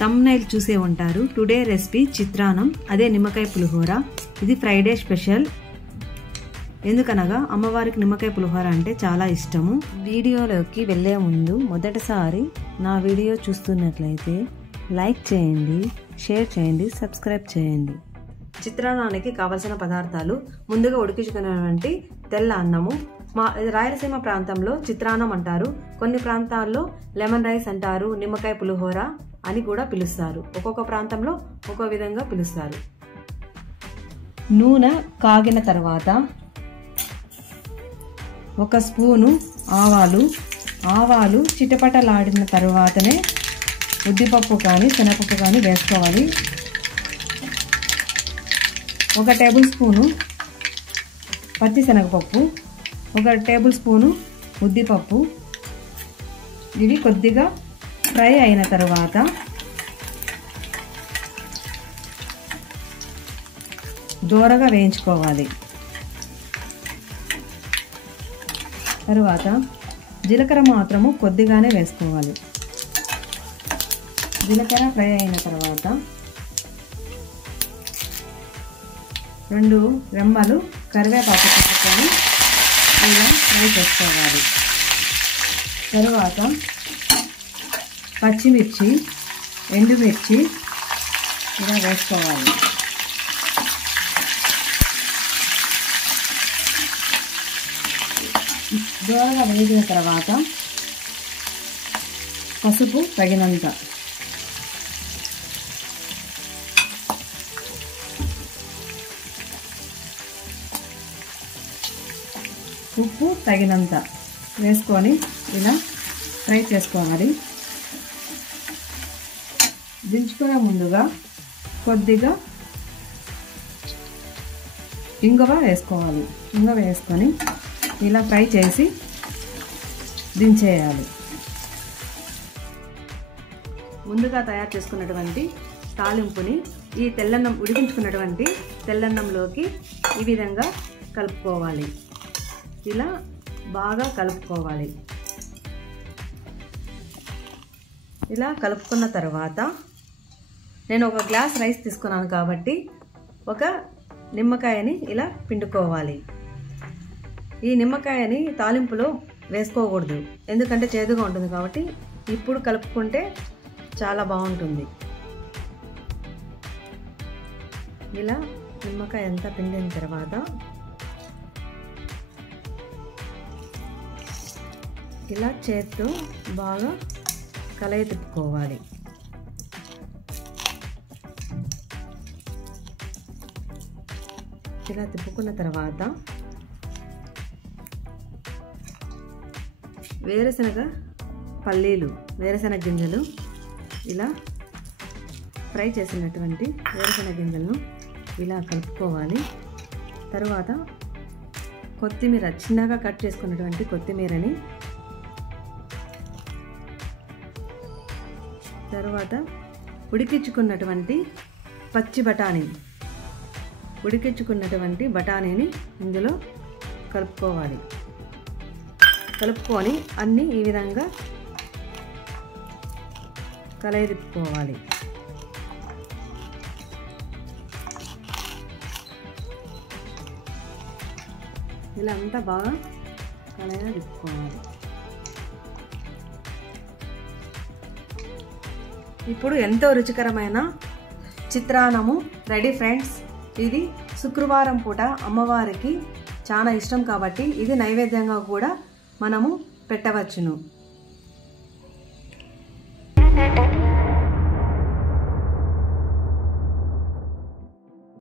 Thumbnail చూసే ఉంటారు. Today recipe చిత్రాన్నం, అదే నిమ్మకాయ పులిహోర. ఇది ఫ్రైడే స్పెషల్. ఎందుకనగా అమ్మవారికి నిమ్మకాయ పులిహోర అంటే చాలా ఇష్టము. వీడియోలోకి వెళ్లే ముందు మొదటిసారి నా వీడియో చూస్తున్నట్లయితే లైక్ చేయండి, షేర్ చేయండి, సబ్స్క్రైబ్ చేయండి. చిత్రాన్నానికి కావలసిన పదార్థాలు: ముందుగా ఉడికించుకున్నటువంటి తెల్ల అన్నము. మా రాయలసీమ ప్రాంతంలో చిత్రాన్నం అంటారు. కొన్ని ప్రాంతాల్లో లెమన్ రైస్ అంటారు, నిమ్మకాయ పులిహోర అని కూడా పిలుస్తారు. ఒక్కొక్క ప్రాంతంలో ఒక్కో విధంగా పిలుస్తారు. నూనె కాగిన తర్వాత 1 స్పూను ఆవాలు చిటపటలాడిన తర్వాతనే ఉద్దిపప్పు కానీ శనగపప్పు కానీ వేసుకోవాలి. 1 టేబుల్ స్పూను పచ్చిశనగపప్పు, 1 టేబుల్ స్పూను ఉద్దిపప్పు. ఇవి కొద్దిగా ఫ్రై అయిన తర్వాత దోరగా వేయించుకోవాలి. తరువాత జీలకర్ర మాత్రము కొద్దిగానే వేసుకోవాలి. జీలకర్ర ఫ్రై అయిన తర్వాత 2 రెమ్మలు కరివేపాకు తీసుకొని ఇలా ఫ్రై చేసుకోవాలి. తరువాత పచ్చిమిర్చి, ఎండుమిర్చి ఇలా వేసుకోవాలి. దూరగా వేగిన తర్వాత పసుపు తగినంత, ఉప్పు తగినంత వేసుకొని ఇలా ఫ్రై చేసుకోవాలి. దించుకునే ముందుగా కొద్దిగా ఇంగువ వేసుకోవాలి. ఇంగువ వేసుకొని ఇలా ఫ్రై చేసి దించేయాలి. ముందుగా తయారు చేసుకున్నటువంటి తాలింపుని ఈ తెల్లన్నం, ఉడికించుకున్నటువంటి తెల్లన్నంలోకి ఈ విధంగా కలుపుకోవాలి. ఇలా బాగా కలుపుకోవాలి. ఇలా కలుపుకున్న తర్వాత నేను 1 గ్లాస్ రైస్ తీసుకున్నాను కాబట్టి 1 నిమ్మకాయని ఇలా పిండుకోవాలి. ఈ నిమ్మకాయని తాలింపులో వేసుకోకూడదు, ఎందుకంటే చేదుగా ఉంటుంది కాబట్టి ఇప్పుడు కలుపుకుంటే చాలా బాగుంటుంది. ఇలా నిమ్మకాయ అంతా పిండిన తర్వాత ఇలా చేత్తో బాగా కలయి తిప్పుకోవాలి. ఇలా తిప్పుకున్న తర్వాత వేరుశనగ గింజలు ఇలా ఫ్రై చేసినటువంటి వేరుశనగ గింజలను ఇలా కలుపుకోవాలి. తర్వాత కొత్తిమీర, చిన్నగా కట్ చేసుకున్నటువంటి కొత్తిమీరని, తర్వాత ఉడికించుకున్నటువంటి బఠానీని ఇందులో కలుపుకోవాలి. కలుపుకొని అన్నీ ఈ విధంగా కలయి తిప్పుకోవాలి. ఇలా అంతా బాగా కలయి తిప్పుకోవాలి. ఇప్పుడు ఎంతో రుచికరమైన చిత్రాన్నము రెడీ ఫ్రెండ్స్. ఇది శుక్రవారం పూట అమ్మవారికి చాలా ఇష్టం కాబట్టి ఇది నైవేద్యంగా కూడా మనము పెట్టవచ్చును.